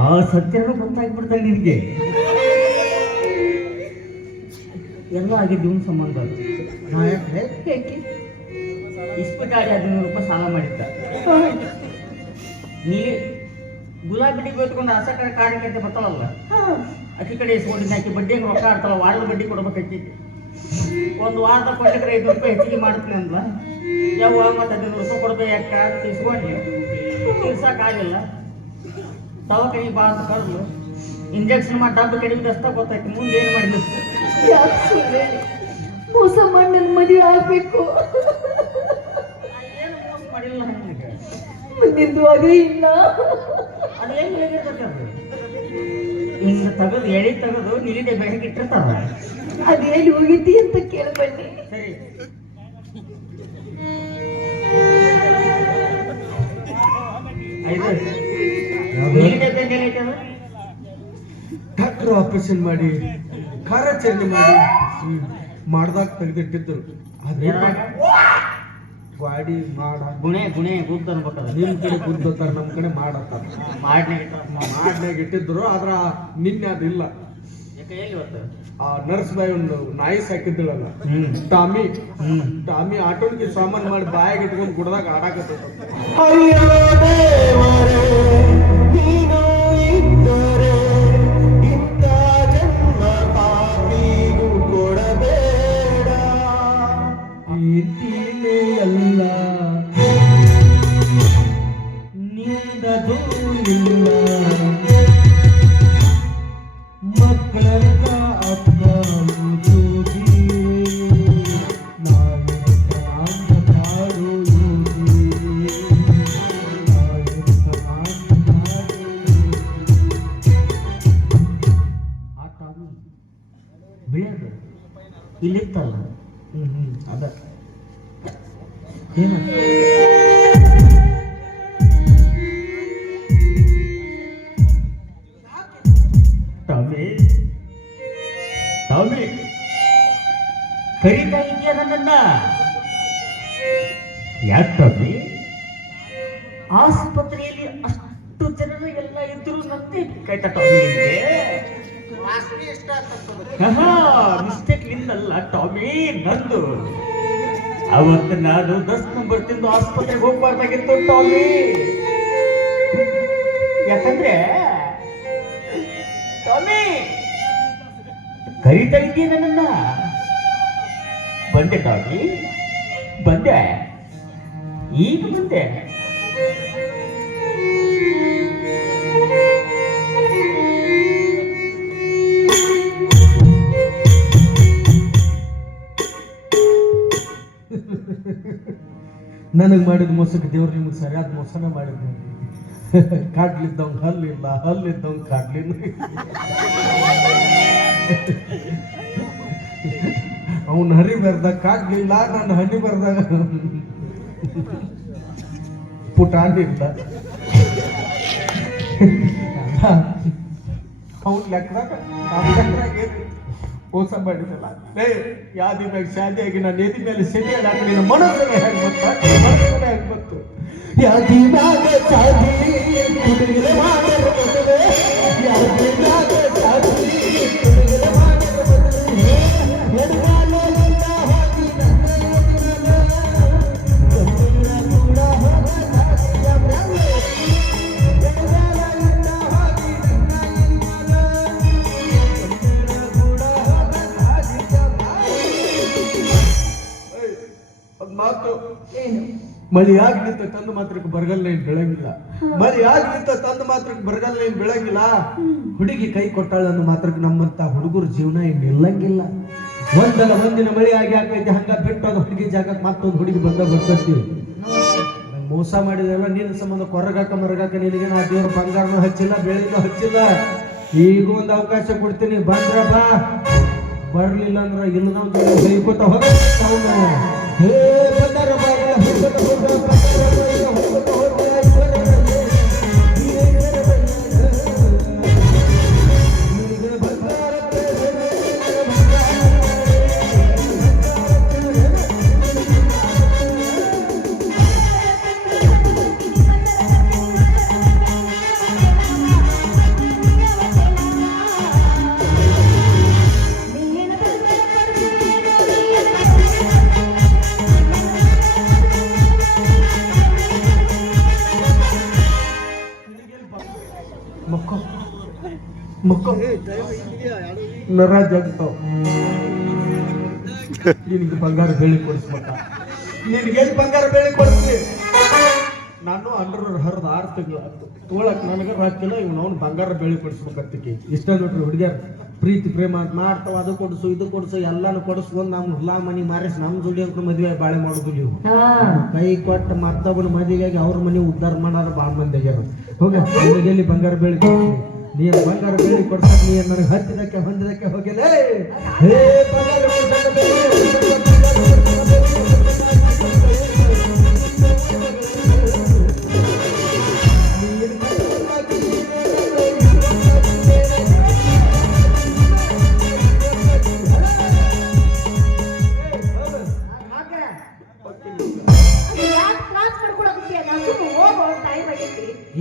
ಆ ಸತ್ಯನೂ ಗೊತ್ತಾಗ್ಬಿಡ್ತಾರೆ ನಿನಗೆ. ಎಲ್ಲ ಆಗಿದ್ದು ಇವನ್ ಸಂಬಂಧ. ನಾ ಹೇಗೆ ಇಸ್ಪಿಟಾಡಿ 1500 ರೂಪಾಯಿ ಸಾಲ ಮಾಡಿದ್ದ. ನೀ ಗುಲಾಬಿ ಡಿಬ್ಬಿ ಹೊತ್ಕೊಂಡು ಅಸಕರ ಕಾರ್ಯಕ್ಕೆ ಬರ್ತಾಳಲ್ಲ, ಅಕ್ಕಿ ಕಡೆ ಇಸ್ಕೊಂಡಿದ್ದ. ಆಕಿ ಬಡ್ಡಿಗೆ ರೊಕ್ಕ ಆಡ್ತಾಳ, ವಾರದ ಬಡ್ಡಿ ಕೊಡ್ಬೇಕೈತಿ. ಒಂದು ವಾರದ ಕೊಟ್ಟಿದ್ರೆ 500 ರೂಪಾಯಿ ಹೆಚ್ಚಿಗೆ ಮಾಡ್ತೀನಿ ಅಂದ್ಲ. ಯಾವ ಮತ್ತೆ 1500 ರೂಪಾಯಿ ಕೊಡ್ಬೇಕು ಯಾಕ ಇಸ್ಕೊಂಡ್ಲಿ, ತೀರ್ಸಕ್ಕಾಗಿಲ್ಲ. ದವಾಖಾನಿಗೆ ಬಾ ಅಂತ ಕರೆದ್ಲು. ಇಂಜೆಕ್ಷನ್ ಮಾಡಿ ಡಬ್ಬ ಕಡಿಮೆ ಅಷ್ಟ ಗೊತ್ತಾಯ್ತು. ಮುಂದೆ ಏನು ಮಾಡಿದ್ರು? ಯಾಕೆ ಸುಳ್ಳು ಹೇಳಿ ಮೋಸ ಮಾಡಿ ನನ್ನ ಮದುವೆ ಆಗ್ಬೇಕು? ಏನು ಮೋಸ ಮಾಡಿಲ್ಲ ನನಗೆ. ಮುಂದಿಂದು ಅದೇ ಇಲ್ಲ. ಅದೇನು ಹೇಳಿರ್ತದೆ ಅದು ಹಿಂಗೆ ತೆಗೆದು ಎಳಿ ತೆಗೆದು ನಿಲಿದೆ ಬೆಳಗ್ಗೆ ಇಟ್ಟಿರ್ತಾರ. ಅದೇನು ಹೋಗಿದ್ದಿ ಅಂತ ಕೇಳಿ ಬನ್ನಿ. ಸರಿ, ನಿಲಿದೆ ಬೆಂಗಲ್ ಐತೆ ಅದು. ಡಾಕ್ಟರ್ ಆಪರೇಷನ್ ಮಾಡಿ ಕಾರ್ಯಾಚರಣೆ ಮಾಡಿ ಮಾಡ್ದಾಗ ತೆಗೆದಿಟ್ಟಿದ್ರು. ಆದ್ರೆ ಗಾಡಿ ಮಾಡ ಗುಣೆ ಗುದ್ದು ಅನ್ಬೇಕದ. ನಿಮ್ ಕಡೆ ಗುದ್ದೋತಾರ, ನಮ್ ಕಡೆ ಮಾಡತ್ತಾರ. ಮಾಡ್ನಾಗ ಇಟ್ಟಿದ್ರು. ಆದ್ರ ನಿನ್ನೆ ಅದಿಲ್ಲ. ಕೈಯಲ್ಲಿ ಇವತ್ತು ಆ ನರ್ಸ್ ಬಾಯಿ ಒಂದು ನಾಯಿ ಸಾಕಿದ್ದಳಲ್ಲ, ಟಾಮಿ ಆಟೋನ್ಗೆ ಸಾಮಾನ್ ಮಾಡಿ ಬಾಯಾಗ ಇಟ್ಕೊಂಡು ಗುಡ್ದಾಗ ಆಡಾಕತ್ತ. ಅಲ್ಲ ನಿಂದದು ಇಲ್ಲ ಮಕ್ಕಳಂತ ಅಪ್ಪ ಯೋಗಿ ನಾಯಕ ಕಾಡು ಯೋಗಿ ಆಟ ಬೆಳೆಯೋದು ಇಲ್ಲಿತ್ತಲ್ಲ. ಅದ ಏನ ಟಾಮಿ ಕರೀತಾ ಇದೆಯಾ ನನ್ನನ್ನ? ಯಾಕೆ ಟಾಮಿ? ಆಸ್ಪತ್ರೆಯಲ್ಲಿ ಅಷ್ಟು ಜನರು ಎಲ್ಲ ಇದ್ರು ನಂದೇ ಬೇಕಾಯ್ತಾ ಟಾಮಿ? ಮಿಸ್ಟೇಕ್ ನಿಂದಲ್ಲ ಟಾಮಿ, ನಂದು. ಅವತ್ತು ನಾನು 10 ನಂಬರ್ ತಿಂದು ಆಸ್ಪತ್ರೆಗೆ ಹೋಗ್ಬಾರ್ದಾಗಿತ್ತು ಟಾಮಿ. ಯಾಕಂದ್ರೆ ಟಾಮಿ ಕರೀತಾ ಇದೀಯ ನನ್ನನ್ನ. ಬಂದೆ ಟಾಮಿ, ಬಂದೆ, ಈಗ ಬಂದೆ. ನನಗೆ ಮಾಡಿದ ಮೋಸಕ್ಕೆ ದೇವ್ರು ನಿಮಗೆ ಸರಿಯಾದ ಮೋಸನ ಮಾಡಿದ್ದೆ. ಕಾಡ್ಲಿದ್ದವಂಗೆ ಹಲ್ಲಿಲ್ಲ, ಹಲ್ಲಿದ್ದವಂಗೆ ಕಾಡ್ಲಿಲ್ಲ. ಅವನು ಹರಿ ಬರ್ದಾಗ ಕಾಡ್ಲಿಲ್ಲ, ನಾನು ಹನಿ ಬರ್ದಾಗ ಪುಟಾಣಿಲ್ಲ. ಅವನ ಲೆಕ್ಕದಾಗ ಮೋಸ ಮಾಡಿದಲ್ಲ. ಯಾದಿ ಮ್ಯಾಗ ಶಾದಿಯಾಗಿ ನಾನು ಎದಿ ಮೇಲೆ ಸೆಡಿ ಹಾಕಿ ನಿನ್ನ ಮನಸ್ಸನ್ನೇ ಹೇಗೆ ಬಂತು. ಯಾದಿ ಮ್ಯಾಗ ಶಾದಿ ಹುಡುಗಿರೆ ಮಾಡಲು ಬರ್ತದೆ, ಯಾದಿ ಮ್ಯಾಗ ಶಾದಿ ಹುಡುಗಿರೆ ಮಾಡಲು ಬರ್ತದೆ. ಎಡಗಾಲಿಂದ ಹೋಗಿ ನನ್ನ ಕೂಡ ಹೋಗಲಾಗಿಯ ಬ್ರಹ್ಮ. ಎಡಗಾಲಿಂದ ಹೋಗಿ ಮಾತು ಏನು ಮಳಿ ಆಗ್ಲಿಂತ ತಂದು ಮಾತ್ರಕ್ಕೆ ಬರಗಲ್ಲ ಏನ್ ಬೆಳಂಗಿಲ್ಲ. ಮಳಿ ಆಗ್ಲಿಂತ ತಂದು ಮಾತ್ರಕ್ಕೆ ಬರಗಲ್ಲ ಏನ್ ಬೆಳಂಗಿಲ್ಲ. ಹುಡುಗಿ ಕೈ ಕೊಟ್ಟಾಳ ಅಂದ ಮಾತ್ರಕ್ಕೆ ನಮ್ಮಂತ ಹುಡುಗರ ಜೀವನ ಏನ್ ನಿಲ್ಲಂಗಿಲ್ಲ. ಒಂದಲ್ಲ ಒಂದಿನ ಮಳಿ ಆಗಿ ಹಾಕೈತಿ, ಹಂಗ ಬಿಟ್ಟು ಅದು ಹುಡುಗಿ ಜಾಗಕ್ಕೆ ಮತ್ತೊಂದು ಹುಡುಗಿ ಬರ್ತೈತಿ. ಮೋಸ ಮಾಡಿದೆಲ್ಲ ನಿನ್ನ ಸಂಬಂಧ ಕೊರಗಾಕ ಮರಗಾಕ ನಿನಗೆ ನಾ ದೇವ್ರ ಬಂಗಾರನೂ ಹಚ್ಚಿಲ್ಲ, ಬೆಳೆನೂ ಹಚ್ಚಿಲ್ಲ. ಈಗ ಒಂದು ಅವಕಾಶ ಕೊಡ್ತೀನಿ, ಬಂದ್ರ ಬಾ, ಬರ್ಲಿಲ್ಲ ಅಂದ್ರ ಇಲ್ಲ ನಾವು ಹೇಳ್ಕೊತ ಹೋಗ. ಹೇ ಬಂದಾರ ಬಾ, ಹೋಗ್ಕೊತ ಹೋಗ, ಹೋಗ್ಕೊತ ಹೋಗ. ಮಕ್ಕೋ ನರ ಜಗ್ತಾವ್. ನಿನಗೆ ಬಂಗಾರ ಬೆಳ್ಳಿ ಕೊಡಿಸ್ಬೇಕ, ನಿನಗೇನು ಬಂಗಾರ ಬೆಳ್ಳಿ ಕೊಡಿಸ್ಲಿ. ನಾನು ಅಂಡ್ರ ಹರಿದ 6 ತಿಂಗಳು ಆಯ್ತು, ತೋಳಕ್ ನನಗೆ ಹಾಕಿಲ್ಲ. ಇವ್ನು ಅವ್ನು ಬಂಗಾರ ಬೆಳ್ಳಿ ಕೊಡಿಸ್ಬೇಕಂತಕ್ಕೆ ಇಷ್ಟ ನೋಡ್ರಿ. ಹುಡುಗಿಯರ್ ಪ್ರೀತಿ ಪ್ರೇಮ ಅಂತ ಮಾಡ್ತಾವ, ಅದು ಕೊಡಿಸು ಇದು ಕೊಡಿಸು ಎಲ್ಲಾನು ಕೊಡಿಸ್ಕೊಂಡು ನಮ್ಮ ಹೊಲ ಮನಿ ಮಾರಿಸಿ ನಮ್ಮ ಜೋಡಿ ಅಂತ ಮದುವೆ ಬಾಳೆ ಮಾಡೋದು. ನೀವು ಕೈ ಕೊಟ್ಟು ಮತ್ತೊಬ್ಬನ ಮದುವೆಗೆ ಅವ್ರ ಮನೆ ಉದ್ಧಾರ ಮಾಡಾರ ಭಾಳ ಮಂದಿ ಆಗ್ಯಾರ. ಹೋಗ ನಿನಗೆಲ್ಲಿ ಬಂಗಾರ ಬೆಳ್ಳಿ ಕೊಡಿಸ್ಲಿ. ನೀನು ಬಂಗಾರ ಬೆಳ್ಳಿ ಕೊಡ್ಸಕ್ ನೀನು ನನಗೆ ಹತ್ತಿದಕ್ಕೆ ಹೊಂದಿದಕ್ಕೆ ಹೋಗಿಲ್ಲ. ಹೇ ಬಂಗಾರ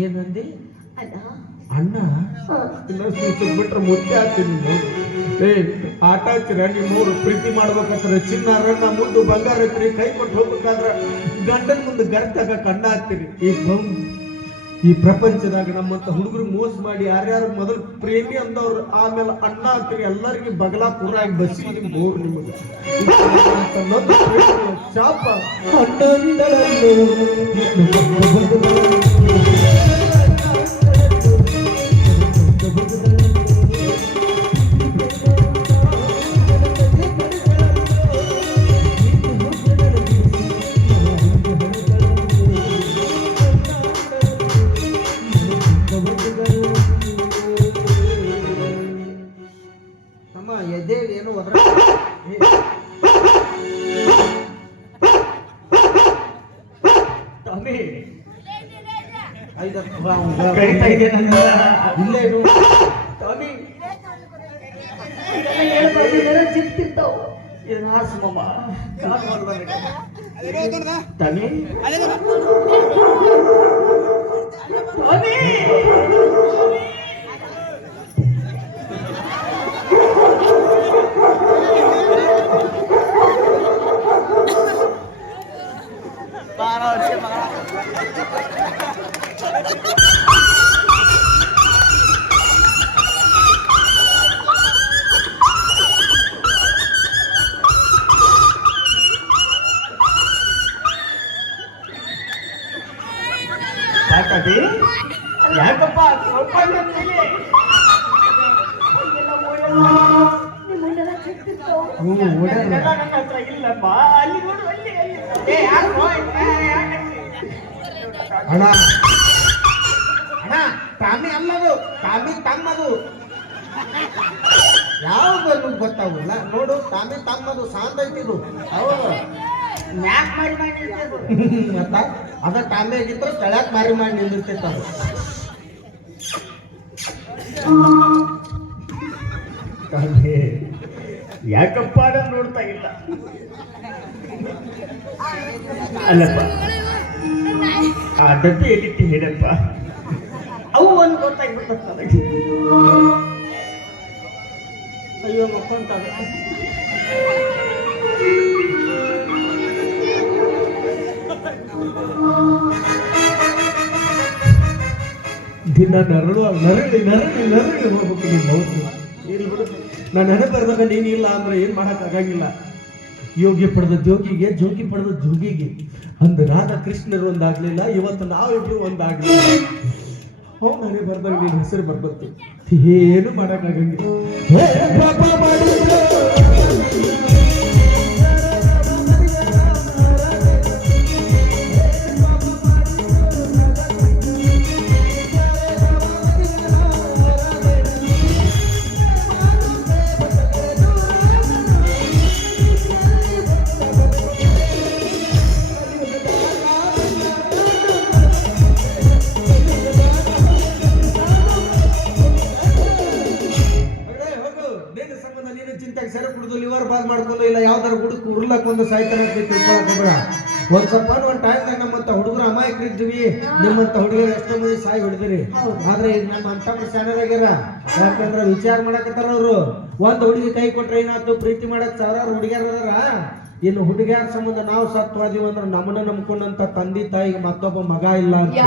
ಏನಂದಿ ಅಣ್ಣ ಬಿಟ್ರೆ ಮುದ್ದೆ ಆಗ್ತೀನಿ. ಏ ಆಟ ಹಚ್ಚಿರ ನಿಮ್ಮವ್ರು ಪ್ರೀತಿ ಮಾಡ್ಬೇಕಂದ್ರೆ ಚಿನ್ನಾರ ನಾ ಮುಂದೆ ಬಂಗಾರ ಐತ್ರಿ, ಕೈ ಕೊಟ್ಟು ಹೋಗ್ಬೇಕಾದ್ರ ಗಂಡನ ಮುಂದೆ ಗರ್ತಾಗ ಕಣ್ಣ ಹಾಕ್ತೀರಿ. ಈ ಪ್ರಪಂಚದಾಗ ನಮ್ಮಂತ ಹುಡುಗರು ಮೋಸ ಮಾಡಿ ಯಾರ್ಯಾರು ಮೊದಲು ಪ್ರೇಮಿ ಅಂದವ್ರು ಆಮೇಲೆ ಅಣ್ಣ ಹಾಕ್ತೀರಿ. ಎಲ್ಲರಿಗೆ ಬಗಲಾ ಪೂರ ಆಗಿ ಬಸಿ ನಿಮ್ಮವ್ರು ನಿಮಗೆ ಶಾಪ. ಎದೇಳಿ ಏನು ಒದ್ರ ಯಾಕಪ್ಪ ಇಲ್ಲಪ್ಪ ಅಲ್ಲಿ ನೋಡು, ಅಣ್ಣ ಅಣ್ಣ ತಾಮಿ ಅಲ್ಲದು, ತಾಮಿ ತಮ್ಮದು. ಯಾವ್ದು ಗೊತ್ತಾಗಲ್ಲ ನೋಡು, ತಾಮಿ ತಮ್ಮದು ಸಾಂದ್ ಐತಿದು. ಹೌದು, ಮ್ಯಾಕ್ ಮಾಡಿ ಮತ್ತ ಅದ ತಾಮಿ ಆಗಿದ್ರೆ ತಳ್ಯಾಕ್ ಮಾರಿ ಮಾಡಿ ನಿಂದಿರ್ತೈತ. ಯಾಕಪ್ಪ ನೋಡ್ತಾ ಇಲ್ಲ. ಅಲ್ಲಪ್ಪ ಆ ಡಬ್ಬಿ ಎಲ್ಲಿಟ್ಟು ಹೇಳಪ್ಪ, ಅವು ಒಂದು ಗೊತ್ತಾಗ್ಬಿಡ್ತ ನನಗೆ. ಅಯ್ಯೋ ಮಕ್ಕಂತ ದಿನ ನರಳಿ ಹೋಗ್ಬೇಕು ನಿಮ್ಮ ಹೌದು. ಇಲ್ಲಿ ಬಿಡು, ನಾನು ನೆನಪು ಬರೆದಾಗ ನೀನಿಲ್ಲ ಅಂದ್ರೆ ಏನ್ ಮಾಡಕ್ ಆಗಂಗಿಲ್ಲ. ಯೋಗಿ ಪಡೆದ ಜೋಗಿಗೆ, ಜೋಗಿ ಪಡೆದ ಜೋಗಿಗೆ. ಅಂದು ರಾಧಾಕೃಷ್ಣರು ಒಂದಾಗ್ಲಿಲ್ಲ, ಇವತ್ತು ನಾವಿಬ್ರು ಒಂದಾಗ್ಲಿಲ್ಲ. ಅವ್ನು ನನಗೆ ಬರ್ದಾಗ ನೀನ್ ಹೆಸರು ಬರ್ಬರ್ತು, ಏನು ಮಾಡಕ್ಕಾಗಂಗಿಲ್ಲ. ಮಾಡ್ಕೊಂಡು ಇಲ್ಲ ಯಾವ್ದಾರ ಹುಡುಗ ಉರ್ಲಕ್ ಒಂದು ಸಾಯ್ತಾನೆ ತಿಳ್ಕೊಳಕ್ ಹೋಗ್ಬೇಡ. ಒಂದ್ ಸ್ವಲ್ಪ ಒಂದ್ ಟೈಮ್ದಾಗ ನಮ್ಮಂತ ಹುಡುಗರು ಅಮಾಯಕರಿದ್ವಿ, ನಿಮ್ಮಂತ ಹುಡುಗರು ಎಷ್ಟೋ ಮಂದಿ ಸಾಯಿ ಹೊಡೆದಿರಿ. ಆದ್ರೆ ಈಗ ನಮ್ಮ ಅಂತವ್ರು ಶಾಣರ್ ಆಗ್ಯಾರ, ಯಾಕಂದ್ರ ವಿಚಾರ ಮಾಡಕತ್ತಾರ ಅವ್ರು. ಒಂದ್ ಹುಡುಗಿ ಕೈ ಕೊಟ್ರೆ ಏನಾಯ್ತು, ಪ್ರೀತಿ ಮಾಡಕ್ ಸಾವಿರಾರು ಹುಡುಗಿಯರ ಅದಾರ. ಇನ್ನು ಹುಡುಗಿಯರ ಸಂಬಂಧ ನಾವು ಸತ್ತು ಹೋದಿವಿ ಅಂದ್ರೆ ನಮ್ಮನ್ನ ನಂಬ್ಕೊಂಡಂತ ತಂದೆ ತಾಯಿಗೆ ಮತ್ತೊಬ್ಬ ಮಗ ಇಲ್ಲ ಅಂತ,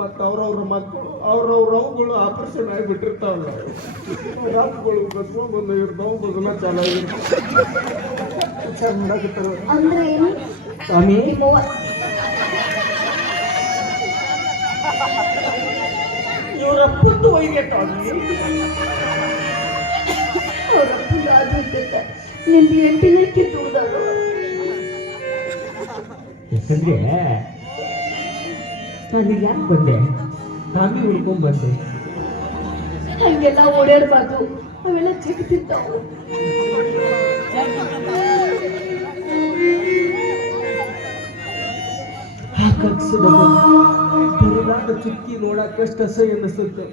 ಮತ್ತ ಅವ್ರವ್ರ ಮಕ್ಕಳು ಅವ್ರವ್ರವುಗಳು ಆಪರೇಷನ್ ಆಗಿ ಬಿಟ್ಟಿರ್ತಾವಲ್ಲ, ರಾತ್ಗಳು ಬಸ್ಕೊಂಡು ಇರ್ತಾವ, ಬದಲ ಚಾಲಾಗಿರ್ತಾವ. ವಿಚಾರ ಮಾಡಕತ್ತಾರ. ಸ್ವಾಮಿ ಇವರ ಪುಟ್ಟು ಒಯ್ಗೆಟ್ಟವ್ರಿ ನಿಂದು ಎಂಟಿನಕ್ಕೆ ತೂದರು. ಯಾಕಂದ್ರೆ ನಾನು ಯಾಕೆ ಬಂದೆ, ಸ್ವಾಮಿ ಉಳ್ಕೊಂಡ್ ಬಂದೆ. ಹಂಗೆಲ್ಲ ಓಡಾಡ್ಬಾರ್ದು, ಅವೆಲ್ಲ ಜಗತ್ತಿರ್ತಾವು. ಆ ಕಕ್ಷದ ಬರದಾದ ಚುಕ್ಕಿ ನೋಡಕ್ ಎಷ್ಟು ಅಸಹ್ಯ ಅನ್ನಿಸುತ್ತೆ.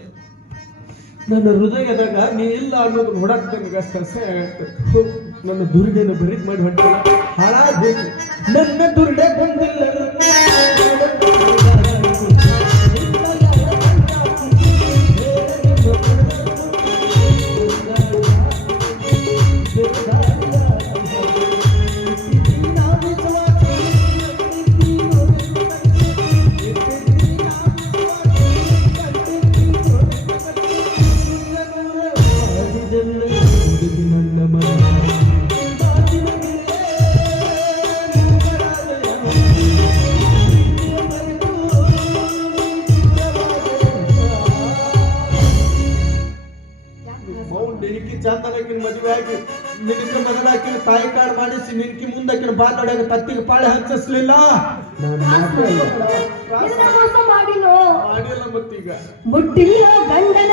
ನನ್ನ ಹೃದಯದಾಗ ನೀ ಇಲ್ಲ ಅನ್ನೋದು ನೋಡಕ್ ನನಗೆ ಅಷ್ಟು ಅಸಹ್ಯ ಆಗುತ್ತೆ. ನನ್ನ ದುರ್ಡೆನ ಬರೀದ್ ಮಾಡಿ ಹೊಂಟ ಹಾಳಾಗ್ಬೇಕು. ನನ್ನ ದುರ್ಡೆ ಬಂದಿಲ್ಲ ಚಂದನಕಿನ ಮದುವೆ ಆಗಿ ನಿನಕ್ಕೆ ಮೊದಲಾಕಿನ ತಾಯಿ ಕಾಳು ಮಾಡಿಸಿ ನಿನ್ಕಿ ಮುಂದಕ್ಕಿನ ಬಾಲ್ ಹೊಡೆಯಾಗ ತತ್ತಿಗೆ ಪಾಳೆ ಹಚ್ಚಿಸ್ಲಿಲ್ಲ. ಮಾಡಿಲ್ಲ ಮತ್ತೀಗ ಮುಟ್ಟಿಲ್ಲ ಗಂಡನ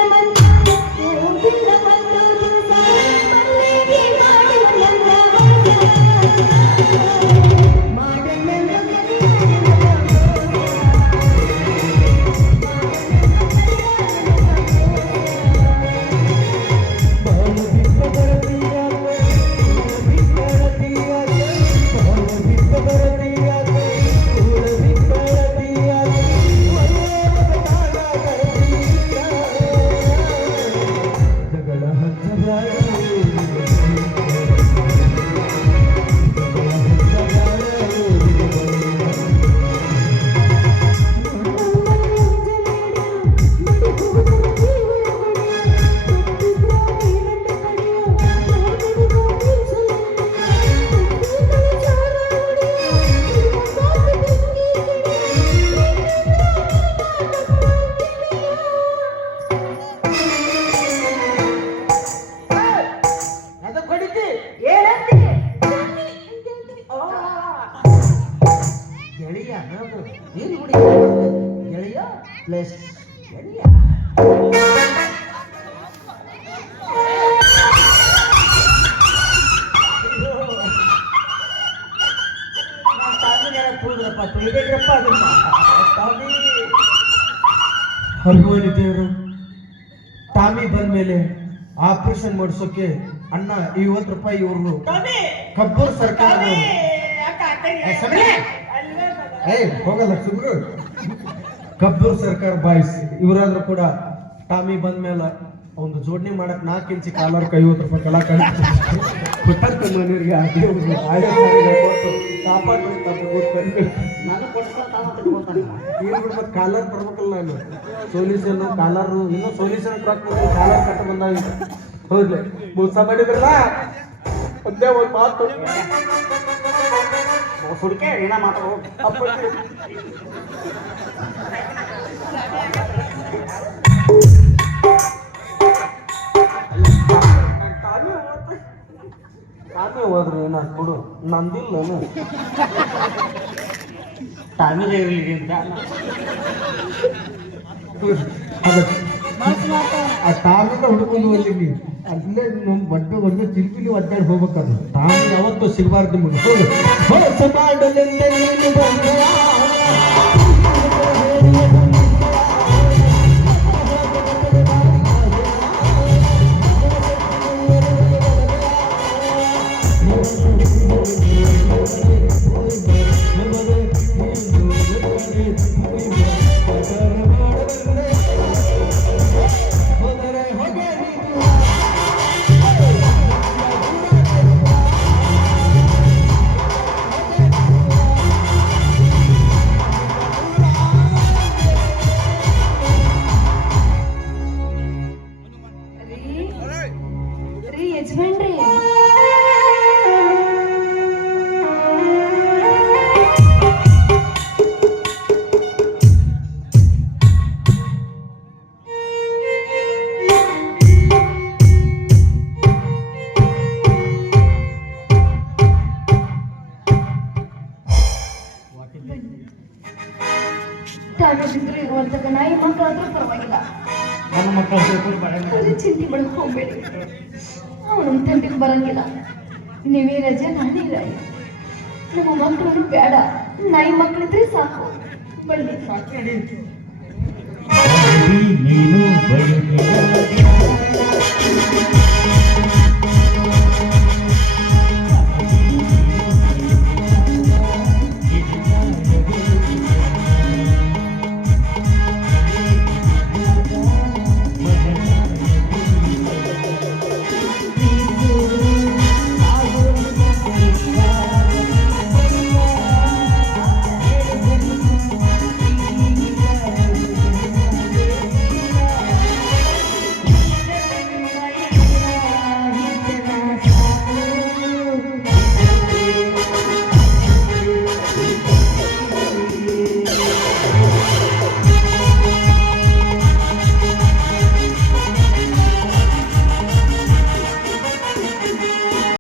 ಗೆಳೆಯ ಪ್ಲಸ್ ಗೆಳೆಯ. ಹನುಮಾನಿ ದೇವರು ಟಾಮಿ ಬಂದ್ಮೇಲೆ ಆಪರೇಷನ್ ಮಾಡಿಸೋಕೆ ಅಣ್ಣ 50 ರೂಪಾಯಿ ಇವ್ರು ಕಬ್ಬೂರ್ ಸರ್ಕಾರ ಹೋಗಲ್ಲ ಸುಬ್ರು ಕಬ್ಬೂರ್ ಸರ್ಕಾರ ಬಾಯ್ಸ್ ಇವರಾದ್ರೂ ಕೂಡ ಟಾಮಿ ಬಂದ್ಮೇಲೆ ಒಂದು ಜೋಡಣೆ ಮಾಡಕ್ 4 ಇಂಚಿ ಕಾಲರ್ಕ್ 50 ರೂಪಾಯಿ ಕಲಾಕಾರಿ ಮನೆಯವರಿಗೆ ಮತ್ತೆ ಕಾಲರ್ ತರ್ಬೇಕಲ್ಲ ನಾನು ಸೊಲ್ಯೂಷನ್ ಕಾಲರು ಇನ್ನೂ ಸೊಲ್ಯೂಷನ್ ಕಾಲರ್ ಕಟ್ಟ ಬಂದಾಗ ಹೋಗ್ಲಿ ಮೋಸ ಮಾಡಿದ್ರಲ್ಲ ಒಂದೇ ಒಂದು ಮಾತು ಸುಡಿಕೆ ಏನ ಮಾತಾಡೋ ಕಾಮೆ ಹೋದ್ರೆ ನಾನು ಕೊಡು ನಂದಿಲ್ಲ ತಾಮಿದ ಇರಲಿ ಅಂತ ಆ ತಾಮಿಂದ ಹುಡುಕೊಂಡು ಬಂದಿನಿ ಅಲ್ಲೇ ಬಡ್ಡ ಬಡ್ಡ ಚಿಲ್ಪಿಲಿ ಒದ್ದಾಡಿ ಹೋಗ್ಬೇಕದು ತಾಮಿ ಯಾವತ್ತೂ ಸಿಗಬಾರ್ದು ನಿಮಗೆ ಹೋಗು ಹೊಸ ಮಾಡಲೆಂದ ನೀನು ಬಂದೆಯ. ರೀ ಯಜಮಾನ್ರಿ ತಾಮಿದ್ರೆ ಇರುವಂತ ನಾಯಿ ಮಕ್ಕಳಾದ್ರೂ ಪರವಾಗಿಲ್ಲ, ನನ್ನ ಮಕ್ಕಳು ಸೇರ್ಕೊಂಡು ಬಾಳೆ ಅವ್ರಿಗೆ ಚಿಂತೆ ಮಾಡಕ್ ಹೋಗ್ಬೇಡಿ. ಅವ್ನು ನಮ್ಮ ತಂಟೆಗೆ ಬರಂಗಿಲ್ಲ. ನೀವೇ ರಜೆ ನಾನೇ ರಾಯ. ನಮ್ಮ ಮಕ್ಕಳು ಬೇಡ, ನಾಯಿ ಮಕ್ಕಳಿದ್ರೆ ಸಾಕು. ಬನ್ನಿ ನೀನು